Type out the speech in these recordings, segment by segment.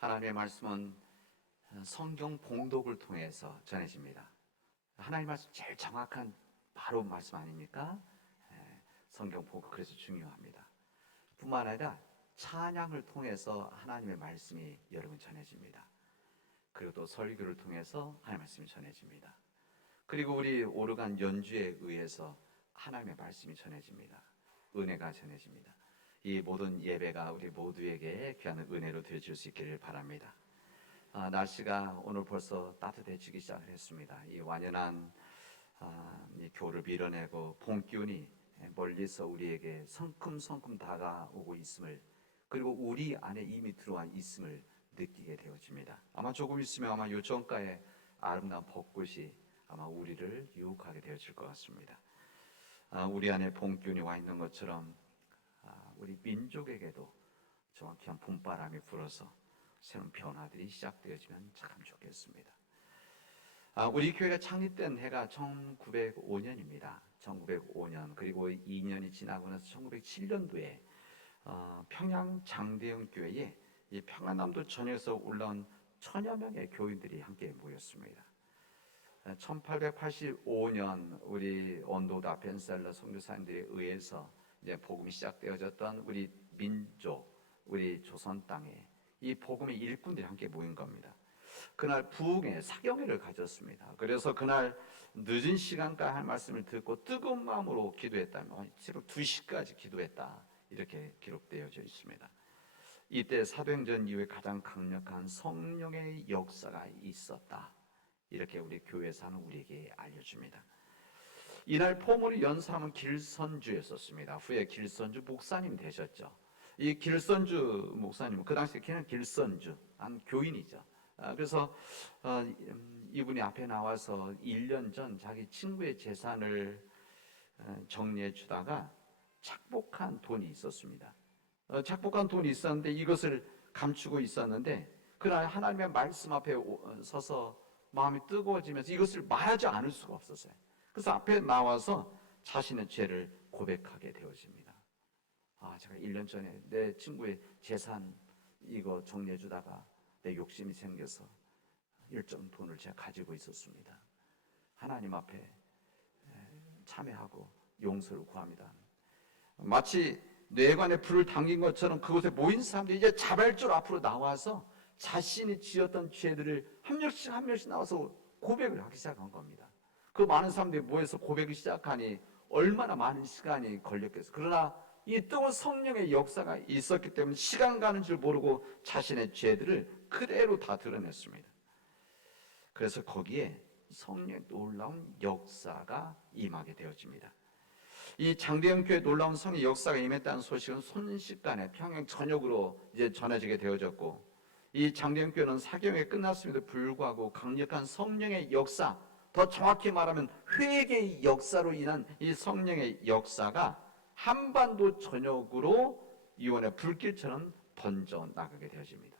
하나님의 말씀은 성경 봉독을 통해서 전해집니다. 하나님의 말씀 제일 정확한 바로 말씀 아닙니까? 성경 봉독 그래서 중요합니다. 뿐만 아니라 찬양을 통해서 하나님의 말씀이 여러분 전해집니다. 그리고 또 설교를 통해서 하나님의 말씀이 전해집니다. 그리고 우리 오르간 연주에 의해서 하나님의 말씀이 전해집니다. 은혜가 전해집니다. 이 모든 예배가 우리 모두에게 귀한 은혜로 되어질 수 있기를 바랍니다. 날씨가 오늘 벌써 따뜻해지기 시작을 했습니다. 이 완연한 이 겨울을 밀어내고 봄 기운이 멀리서 우리에게 성큼성큼 다가오고 있음을, 그리고 우리 안에 이미 들어와 있음을 느끼게 되어집니다. 아마 조금 있으면 아마 요정가의 아름다운 벚꽃이 아마 우리를 유혹하게 되어질 것 같습니다. 우리 안에 봄 기운이 와 있는 것처럼 우리 민족에게도 정확히 한 봄바람이 불어서 새로운 변화들이 시작되어지면 참 좋겠습니다. 우리 교회가 창립된 해가 1905년입니다. 1905년, 그리고 2년이 지나고 나서 1907년도에 평양 장대영 교회에 이 평안남도 전역에서 올라온 1000여 명의 교인들이 함께 모였습니다. 1885년 우리 온도다 벤셀러 선교사님들에 의해서 이제 복음이 시작되어졌던 우리 민족, 우리 조선 땅에 이 복음의 일꾼들이 함께 모인 겁니다. 그날 부흥회 사경회를 가졌습니다. 그래서 그날 늦은 시간까지 할 말씀을 듣고 뜨거운 마음으로 기도했다면 새로 2시까지 기도했다, 이렇게 기록되어져 있습니다. 이때 사도행전 이후에 가장 강력한 성령의 역사가 있었다, 이렇게 우리 교회에서 하는 우리에게 알려줍니다. 이날 포문을 연 사람은 길선주였었습니다. 후에 길선주 목사님 되셨죠. 이 길선주 목사님은 그 당시에 그냥 길선주, 한 교인이죠. 그래서 이분이 앞에 나와서 1년 전 자기 친구의 재산을 정리해 주다가 착복한 돈이 있었습니다. 착복한 돈이 있었는데 이것을 감추고 있었는데 그날 하나님의 말씀 앞에 서서 마음이 뜨거워지면서 이것을 말하지 않을 수가 없었어요. 그래서 앞에 나와서 자신의 죄를 고백하게 되어집니다. 제가 1년 전에 내 친구의 재산 이거 정리해 주다가 내 욕심이 생겨서 일정 돈을 제가 가지고 있었습니다. 하나님 앞에 참회하고 용서를 구합니다. 마치 뇌관에 불을 당긴 것처럼 그곳에 모인 사람들이 이제 자발적으로 앞으로 나와서 자신이 지었던 죄들을 한 명씩 나와서 고백을 하기 시작한 겁니다. 그 많은 사람들이 모여서 고백을 시작하니 얼마나 많은 시간이 걸렸겠어요. 그러나 이 뜨거운 성령의 역사가 있었기 때문에 시간 가는 줄 모르고 자신의 죄들을 그대로 다 드러냈습니다. 그래서 거기에 성령의 놀라운 역사가 임하게 되어집니다. 이 장대영 교회 놀라운 성의 역사가 임했다는 소식은 순식간에 평양 전역으로 이제 전해지게 되어졌고, 이 장대영 교회는 사경회 끝났음에도 불구하고 강력한 성령의 역사, 더 정확히 말하면 회개의 역사로 인한 이 성령의 역사가 한반도 전역으로 이원의 불길처럼 번져 나가게 되어집니다.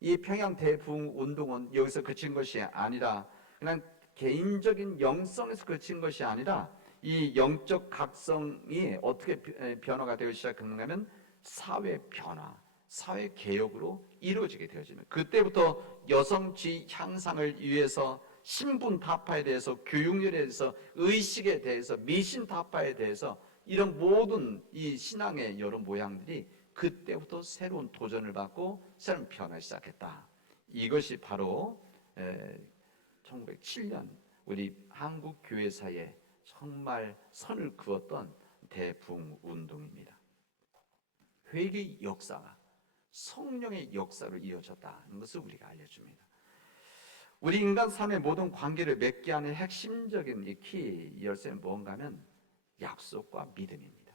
이 평양 대부흥 운동은 여기서 그친 것이 아니라 그냥 개인적인 영성에서 그친 것이 아니라 이 영적 각성이 어떻게 변화가 되기 시작하냐면 사회 변화, 사회 개혁으로 이루어지게 되어집니다. 그때부터 여성지위 향상을 위해서 신분 타파에 대해서, 교육열에 대해서, 의식에 대해서, 미신 타파에 대해서 이런 모든 이 신앙의 여러 모양들이 그때부터 새로운 도전을 받고 새로운 변화를 시작했다. 이것이 바로 1907년 우리 한국 교회사에 정말 선을 그었던 대부흥 운동입니다. 회개의 역사가 성령의 역사로 이어졌다는 것을 우리가 알려줍니다. 우리 인간 삶의 모든 관계를 맺게 하는 핵심적인 이 키 열쇠는 뭔가 하면 약속과 믿음입니다.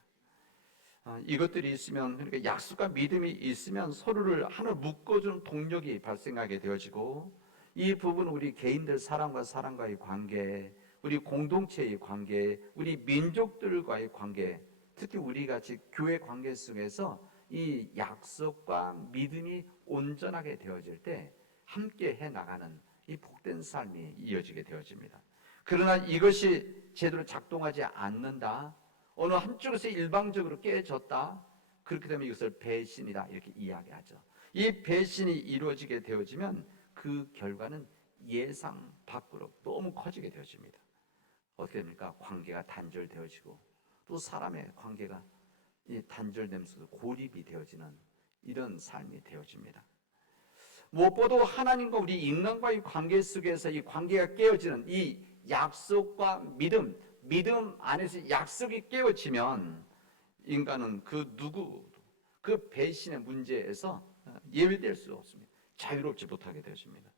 이것들이 있으면, 그러니까 약속과 믿음이 있으면 서로를 하나 묶어주는 동력이 발생하게 되어지고, 이 부분은 우리 개인들 사람과 사람과의 관계, 우리 공동체의 관계, 우리 민족들과의 관계, 특히 우리 같이 교회 관계 속에서 이 약속과 믿음이 온전하게 되어질 때 함께 해나가는 이 복된 삶이 이어지게 되어집니다. 그러나 이것이 제대로 작동하지 않는다, 어느 한쪽에서 일방적으로 깨졌다, 그렇게 되면 이것을 배신이다 이렇게 이야기하죠. 이 배신이 이루어지게 되어지면 그 결과는 예상 밖으로 너무 커지게 되어집니다. 어떻게 됩니까? 관계가 단절되어지고 또 사람의 관계가 이 단절되면서 고립이 되어지는 이런 삶이 되어집니다. 무엇보다 하나님과 우리 인간과의 관계 속에서 이 관계가 깨어지는 이 약속과 믿음 안에서 약속이 깨어지면 인간은 그 배신의 문제에서 예외될 수 없습니다. 자유롭지 못하게 되어집니다.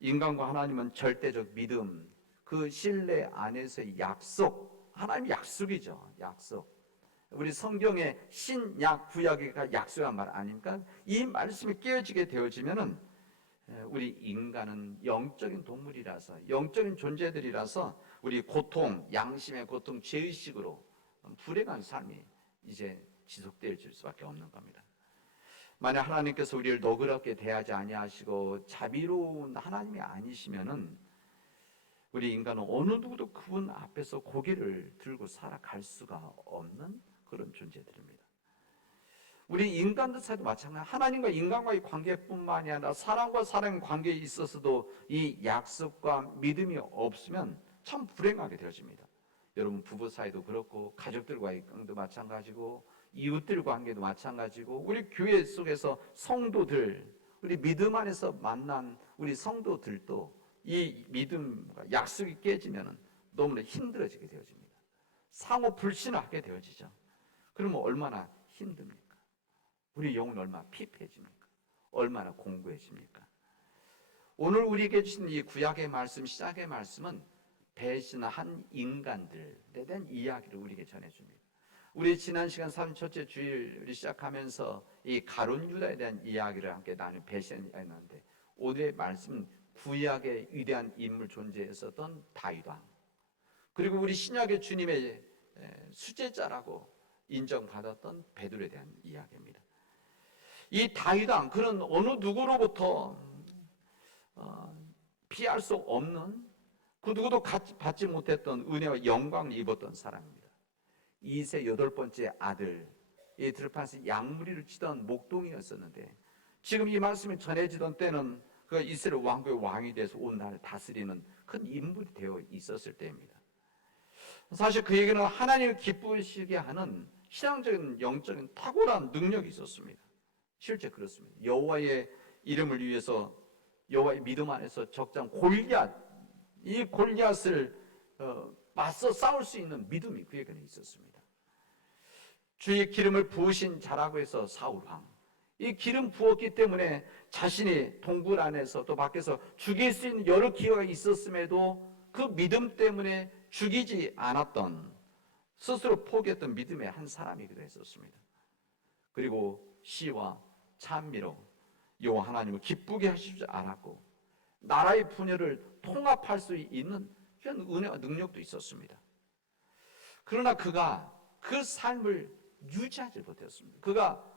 인간과 하나님은 절대적 믿음, 그 신뢰 안에서의 약속, 하나님의 약속이죠. 약속. 우리 성경의 신약 구약이 약속한 말 아닙니까? 이 말씀이 깨어지게 되어지면은 우리 인간은 영적인 동물이라서, 영적인 존재들이라서 우리 고통, 양심의 고통, 죄의식으로 불행한 삶이 이제 지속될 수밖에 없는 겁니다. 만약 하나님께서 우리를 너그럽게 대하지 아니하시고 자비로운 하나님이 아니시면은 우리 인간은 어느 누구도 그분 앞에서 고개를 들고 살아갈 수가 없는 그런 존재들입니다. 우리 인간들 사이도 마찬가지입니다. 하나님과 인간과의 관계뿐만이 아니라 사람과 사람의 관계에 있어서도 이 약속과 믿음이 없으면 참 불행하게 되어집니다. 여러분 부부 사이도 그렇고 가족들과의 관계도 마찬가지고 이웃들 관계도 마찬가지고 우리 교회 속에서 성도들, 우리 믿음 안에서 만난 우리 성도들도 이 믿음과 약속이 깨지면 너무나 힘들어지게 되어집니다. 상호 불신하게 되어지죠. 그러면 얼마나 힘듭니까? 우리 영혼 얼마나 피폐해집니까? 얼마나 공고해집니까? 오늘 우리에게 주신 이 구약의 말씀, 시작의 말씀은 배신한 인간들에 대한 이야기를 우리에게 전해줍니다. 우리 지난 시간 3첫째 주일을 시작하면서 이 가룟 유다에 대한 이야기를 함께 나눈 배신했는데 오늘의 말씀은 구약의 위대한 인물 존재에 있었던 다윗 왕, 그리고 우리 신약의 주님의 수제자라고 인정받았던 베드로에 대한 이야기입니다. 이 다윗 왕, 그는 어느 누구로부터 피할 수 없는, 그 누구도 받지 못했던 은혜와 영광을 입었던 사람입니다. 이세 8번째 아들, 이 들판에서 양무리를 치던 목동이었었는데 지금 이 말씀이 전해지던 때는 그 이스라엘 왕국의 왕이 돼서 온 나라를 다스리는 큰 인물이 되어 있었을 때입니다. 사실 그에게는 하나님을 기쁘시게 하는 신앙적인 영적인 탁월한 능력이 있었습니다. 실제 그렇습니다. 여호와의 이름을 위해서 여호와의 믿음 안에서 적장 골리앗, 이 골리앗을 맞서 싸울 수 있는 믿음이 그에게는 있었습니다. 주의 기름을 부으신 자라고 해서 사울 왕, 이 기름 부었기 때문에 자신이 동굴 안에서 또 밖에서 죽일 수 있는 여러 기회가 있었음에도 그 믿음 때문에 죽이지 않았던, 스스로 포기했던 믿음의 한 사람이기도 했었습니다. 그리고 시와 찬미로 여호와 하나님을 기쁘게 하실 줄 알았고 나라의 분열을 통합할 수 있는 그런 은혜와 능력도 있었습니다. 그러나 그가 그 삶을 유지하지 못했습니다. 그가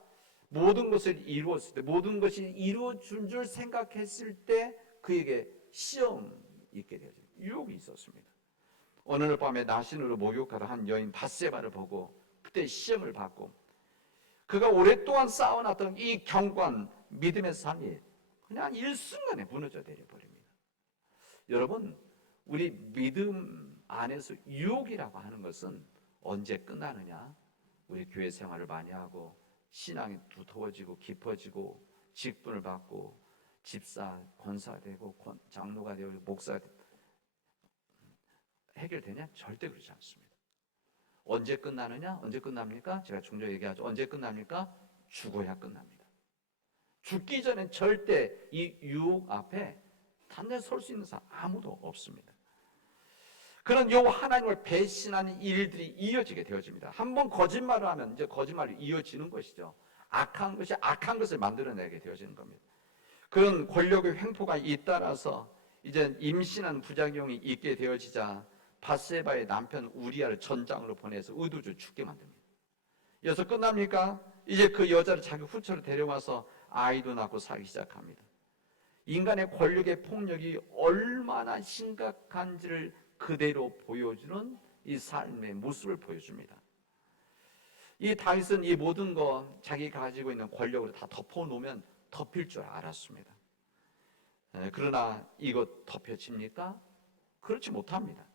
모든 것을 이루었을 때, 모든 것이 이루어진 줄 생각했을 때 그에게 시험이 있게 되었죠. 유혹이 있었습니다. 어느 날 밤에 나신으로 목욕하다 한 여인 밧세바를 보고 그때 시험을 받고 그가 오랫동안 쌓아놨던 이 경관 믿음의 삶이 그냥 일순간에 무너져 내려버립니다. 여러분, 우리 믿음 안에서 유혹이라고 하는 것은 언제 끝나느냐? 우리 교회 생활을 많이 하고 신앙이 두터워지고 깊어지고 직분을 받고 집사, 권사가 되고 장로가 되고 목사가 되고 해결되냐? 절대 그렇지 않습니다. 언제 끝나느냐? 언제 끝납니까? 제가 종종 얘기하죠. 언제 끝납니까? 죽어야 끝납니다. 죽기 전엔 절대 이 유혹 앞에 단단히 설 수 있는 사람 아무도 없습니다. 그런 여호와 하나님을 배신하는 일들이 이어지게 되어집니다. 한번 거짓말을 하면 이제 거짓말이 이어지는 것이죠. 악한 것이 악한 것을 만들어내게 되어지는 겁니다. 그런 권력의 횡포가 잇따라서 이제 임신한 부작용이 있게 되어지자 밧세바의 남편 우리아를 전장으로 보내서 의도적으로 죽게 만듭니다. 여기서 끝납니까? 이제 그 여자를 자기 후처로 데려와서 아이도 낳고 살기 시작합니다. 인간의 권력의 폭력이 얼마나 심각한지를 그대로 보여주는 이 삶의 모습을 보여줍니다. 이 다윗은 이 모든 거 자기가 가지고 있는 권력으로 다 덮어놓으면 덮일 줄 알았습니다. 그러나 이것 덮여집니까? 그렇지 못합니다.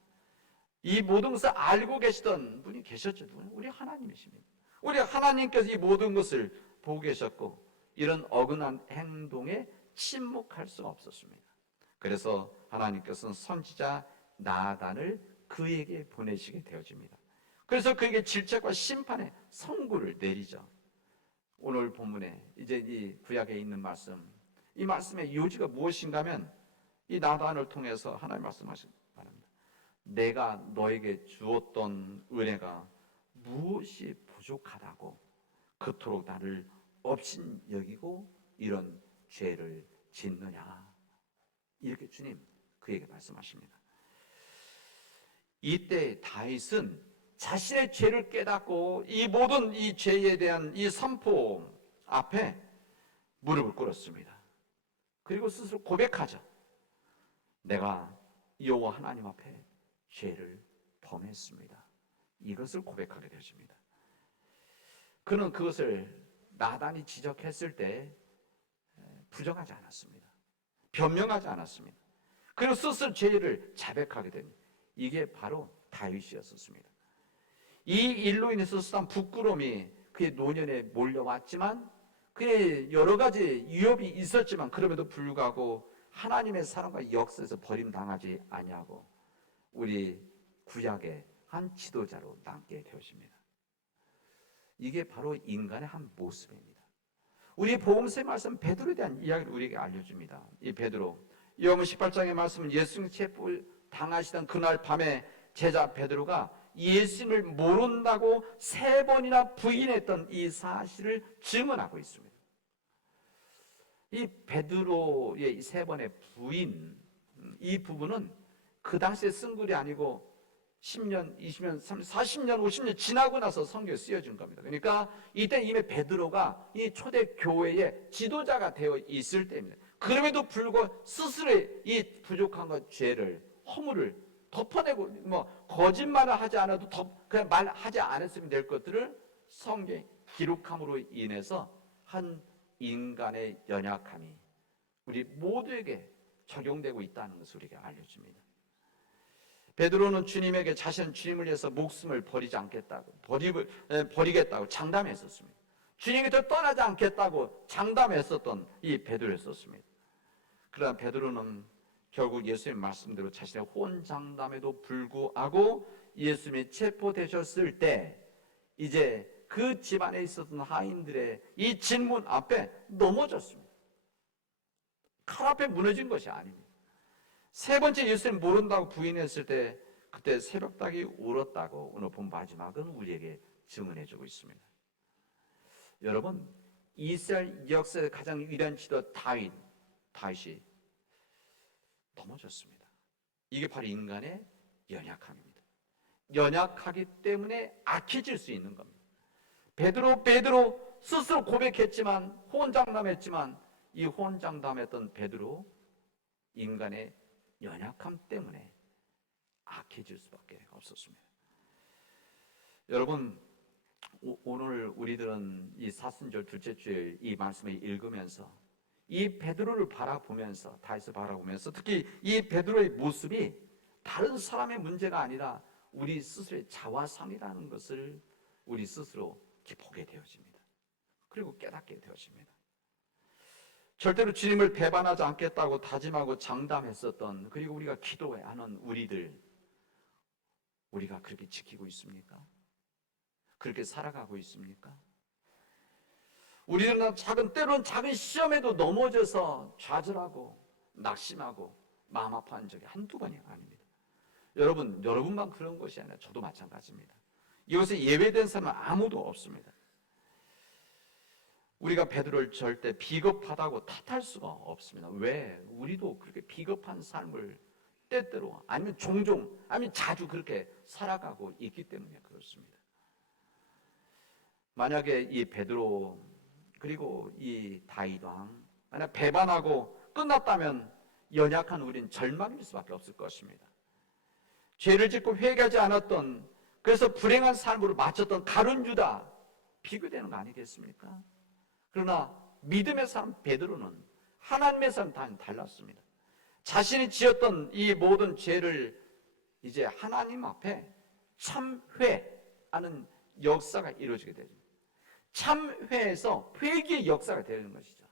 이 모든 것을 알고 계시던 분이 계셨죠. 우리 하나님이십니다. 우리 하나님께서 이 모든 것을 보고 계셨고 이런 어긋난 행동에 침묵할 수가 없었습니다. 그래서 하나님께서는 선지자 나단을 그에게 보내시게 되어집니다. 그래서 그에게 질책과 심판의 선고를 내리죠. 오늘 본문에 이제 이 구약에 있는 말씀, 이 말씀의 요지가 무엇인가 하면 이 나단을 통해서 하나님 말씀하십니다. 내가 너에게 주었던 은혜가 무엇이 부족하다고 그토록 나를 업신여기고 이런 죄를 짓느냐, 이렇게 주님 그에게 말씀하십니다. 이때 다윗은 자신의 죄를 깨닫고 이 모든 이 죄에 대한 이 선포 앞에 무릎을 꿇었습니다. 그리고 스스로 고백하죠. 내가 여호와 하나님 앞에 죄를 범했습니다. 이것을 고백하게 되었습니다. 그는 그것을 나단이 지적했을 때 부정하지 않았습니다. 변명하지 않았습니다. 그리고 스스로 죄를 자백하게 됩니다. 이게 바로 다윗이었습니다. 이 일로 인해서 쏟아진 부끄러움이 그의 노년에 몰려왔지만 그의 여러 가지 위협이 있었지만 그럼에도 불구하고 하나님의 사랑과 역사에서 버림당하지 아니하고 우리 구약의 한 지도자로 남게 되었습니다. 이게 바로 인간의 한 모습입니다. 우리 복음서의 말씀 베드로에 대한 이야기를 우리에게 알려줍니다. 이 베드로, 요한복음 18장의 말씀은 예수님 체포 당하시던 그날 밤에 제자 베드로가 예수님을 모른다고 3번이나 부인했던 이 사실을 증언하고 있습니다. 이 베드로의 이 3번의 부인, 이 부분은 그 당시에 쓴 글이 아니고 10년, 20년, 30년, 40년, 50년 지나고 나서 성경에 쓰여진 겁니다. 그러니까 이때 이미 베드로가 이 초대 교회의 지도자가 되어 있을 때입니다. 그럼에도 불구하고 스스로의 이 부족한 것, 죄를, 허물을 덮어내고 거짓말을 하지 않아도 그냥 말하지 않았으면 될 것들을 성경에 기록함으로 인해서 한 인간의 연약함이 우리 모두에게 적용되고 있다는 것을 우리에게 알려줍니다. 베드로는 주님에게 자신은 주님을 위해서 목숨을 버리겠다고 장담했었습니다. 주님께서 떠나지 않겠다고 장담했었던 이 베드로였었습니다. 그러나 베드로는 결국 예수님의 말씀대로 자신의 혼장담에도 불구하고 예수님이 체포되셨을 때 이제 그 집안에 있었던 하인들의 이 질문 앞에 넘어졌습니다. 칼 앞에 무너진 것이 아닙니다. 3번째 예수님 모른다고 부인했을 때 그때 새벽닭이 울었다고 오늘 본 마지막은 우리에게 증언해주고 있습니다. 여러분, 이스라엘 역사의 가장 위대한 지도 다윗이 넘어졌습니다. 이게 바로 인간의 연약함입니다. 연약하기 때문에 악해질 수 있는 겁니다. 베드로 스스로 고백했지만 호언장담했지만 이 호언장담했던 베드로 인간의 연약함 때문에 악해질 수밖에 없었습니다. 여러분, 오늘 우리들은 이 사순절 둘째 주일 이 말씀을 읽으면서 이 베드로를 바라보면서 다윗을 바라보면서 특히 이 베드로의 모습이 다른 사람의 문제가 아니라 우리 스스로의 자화상이라는 것을 우리 스스로 보게 되어집니다. 그리고 깨닫게 되어집니다. 절대로 주님을 배반하지 않겠다고 다짐하고 장담했었던, 그리고 우리가 기도하는 우리가 그렇게 지키고 있습니까? 그렇게 살아가고 있습니까? 우리는 때로는 작은 시험에도 넘어져서 좌절하고 낙심하고 마음 아파한 적이 한두 번이 아닙니다. 여러분만 그런 것이 아니라 저도 마찬가지입니다. 이것에 예외된 사람은 아무도 없습니다. 우리가 베드로를 절대 비겁하다고 탓할 수가 없습니다. 왜? 우리도 그렇게 비겁한 삶을 때때로 아니면 종종 아니면 자주 그렇게 살아가고 있기 때문에 그렇습니다. 만약에 이 베드로 그리고 이 다윗 왕 만약 배반하고 끝났다면 연약한 우리는 절망일 수밖에 없을 것입니다. 죄를 짓고 회개하지 않았던, 그래서 불행한 삶으로 마쳤던 가룟 유다 비교되는 거 아니겠습니까? 그러나 믿음의 사람 베드로는 하나님의 사람과는 달랐습니다. 자신이 지었던 이 모든 죄를 이제 하나님 앞에 참회하는 역사가 이루어지게 되죠. 참회에서 회개의 역사가 되는 것이죠.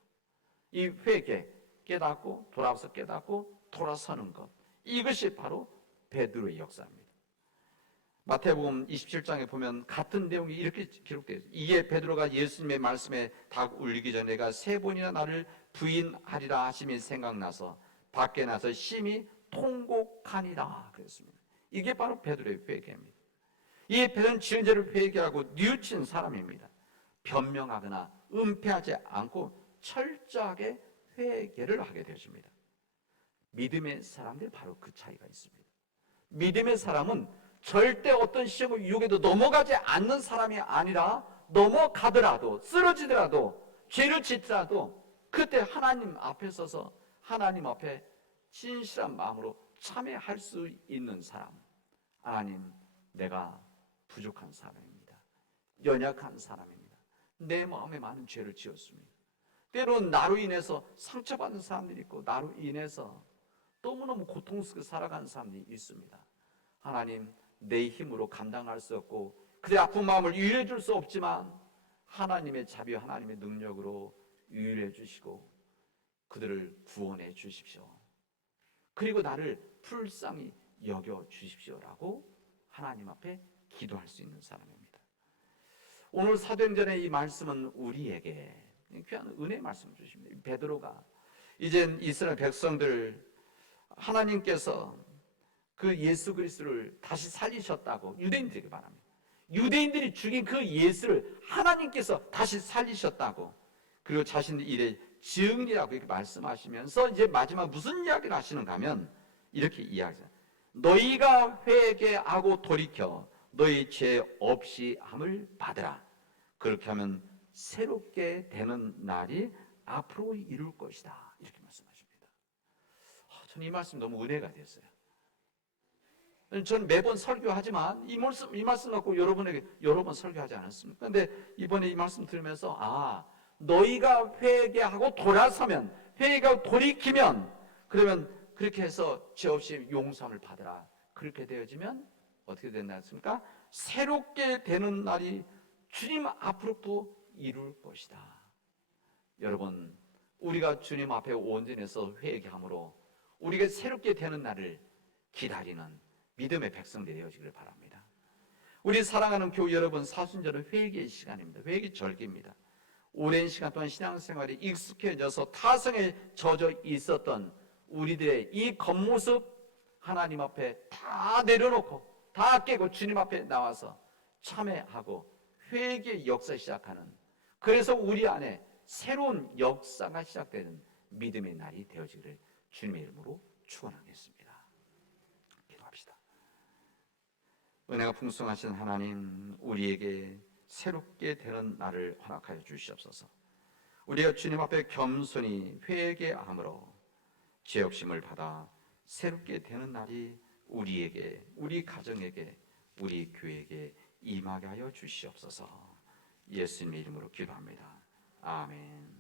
이 회개, 깨닫고 돌아와서 깨닫고 돌아서는 것, 이것이 바로 베드로의 역사입니다. 마태복음 27장에 보면 같은 내용이 이렇게 기록되어 있어요. 이에 베드로가 예수님의 말씀에 닭 울리기 전에 내가 3번이나 나를 부인하리라 하심이 생각나서 밖에 나서 심히 통곡하니라 그랬습니다. 이게 바로 베드로의 회개입니다. 이 베드로는 지은 죄를 회개하고 뉘우친 사람입니다. 변명하거나 은폐하지 않고 철저하게 회개를 하게 되어집니다. 믿음의 사람들 바로 그 차이가 있습니다. 믿음의 사람은 절대 어떤 시험과 유혹에도 넘어가지 않는 사람이 아니라 넘어가더라도 쓰러지더라도 죄를 짓더라도 그때 하나님 앞에 서서 하나님 앞에 진실한 마음으로 참회할 수 있는 사람. 하나님, 내가 부족한 사람입니다. 연약한 사람입니다. 내 마음에 많은 죄를 지었습니다. 때로는 나로 인해서 상처받는 사람들이 있고 나로 인해서 너무너무 고통스럽게 살아가는 사람들이 있습니다. 하나님, 내 힘으로 감당할 수 없고 그들의 아픈 마음을 유일해 줄 수 없지만 하나님의 자비와 하나님의 능력으로 유일해 주시고 그들을 구원해 주십시오. 그리고 나를 불쌍히 여겨 주십시오라고 하나님 앞에 기도할 수 있는 사람입니다. 오늘 사도행전의 이 말씀은 우리에게 귀한 은혜의 말씀을 주십니다. 베드로가 이젠 이스라엘 백성들 하나님께서 그 예수 그리스도를 다시 살리셨다고 유대인들에게 말합니다. 유대인들이 죽인 그 예수를 하나님께서 다시 살리셨다고, 그리고 자신의 일의 증이라고 이렇게 말씀하시면서 이제 마지막 무슨 이야기를 하시는가 하면 이렇게 이야기해요. 너희가 회개하고 돌이켜 너희 죄 없이 함을 받으라. 그렇게 하면 새롭게 되는 날이 앞으로 이룰 것이다. 이렇게 말씀하십니다. 저는 이 말씀 너무 은혜가 됐어요. 저는 매번 설교하지만 이 말씀 갖고 여러분에게 여러 번 설교하지 않았습니까? 그런데 이번에 이 말씀 들으면서 너희가 회개하고 돌아서면, 회개하고 돌이키면, 그러면 그렇게 해서 죄 없이 용서함을 받으라. 그렇게 되어지면 어떻게 된다 했습니까? 새롭게 되는 날이 주님 앞으로부터 이룰 것이다. 여러분, 우리가 주님 앞에 온전해서 회개함으로 우리가 새롭게 되는 날을 기다리는 믿음의 백성들이 되어지기를 바랍니다. 우리 사랑하는 교회 여러분, 사순절은 회개의 시간입니다. 회개 절기입니다. 오랜 시간 동안 신앙생활에 익숙해져서 타성에 젖어 있었던 우리들의 이 겉모습 하나님 앞에 다 내려놓고 다 깨고 주님 앞에 나와서 참회하고 회개의 역사 시작하는, 그래서 우리 안에 새로운 역사가 시작되는 믿음의 날이 되어지기를 주님의 이름으로 축원하겠습니다. 기도합시다. 은혜가 풍성하신 하나님, 우리에게 새롭게 되는 날을 허락하여 주시옵소서. 우리가 주님 앞에 겸손히 회개함으로 죄업심을 받아 새롭게 되는 날이 우리에게, 우리 가정에게, 우리 교회에게 임하게 하여 주시옵소서. 예수님의 이름으로 기도합니다. 아멘.